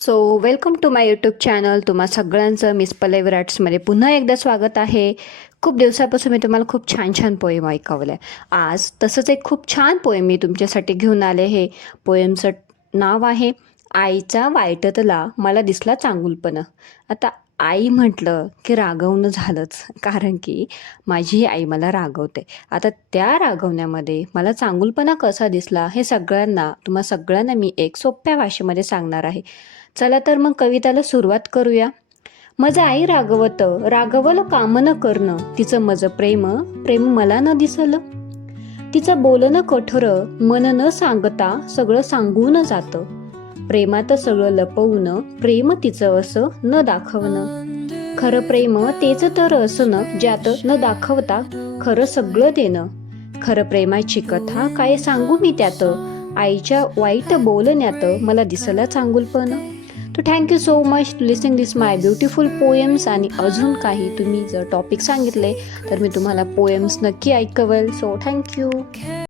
So welcome to my YouTube channel. तुम्हा सगळ्यांचं miss Pallavi विराट्समध्ये पुन्हा एकदा स्वागत आहे. खूप दिवसापासून मी तुम्हाला खूप छान छान पोएम ऐकवलं आहे. आज तसंच एक खूप छान पोएम मी तुमच्यासाठी घेऊन आले. हे पोएमचं नाव आहे आईचा वाईटतला मला दिसला चांगुलपणा. आता आई म्हटलं की रागवणं झालंच, कारण की माझी आई मला रागवते. आता त्या रागवण्यामध्ये मला चांगुलपणा कसा दिसला हे तुम्हा सगळ्यांना मी एक सोप्या भाषेमध्ये सांगणार आहे. चला तर मग कविताला सुरुवात करूया. माझं आई रागवलं काम न करणं, तिचं माझं प्रेम प्रेम मला न दिसलं. तिचं बोलणं कठोर, मन न सांगता सगळं सांगून जातं. प्रेमात सगळं लपवून प्रेम तिचं असं न दाखवणं. खरं प्रेम तेच तर असणं, ज्यात न दाखवता खरं सगळं देणं. खरं प्रेमाची कथा काय सांगू मी त्यात, आईच्या वाईट बोलण्यात मला दिसला चांगुलपण. तो thank you so much to listening this my beautiful poems. आणि अजून काही तुम्ही जर टॉपिक सांगितले तर मी तुम्हाला पोएम्स नक्की ऐकवेल. So thank you.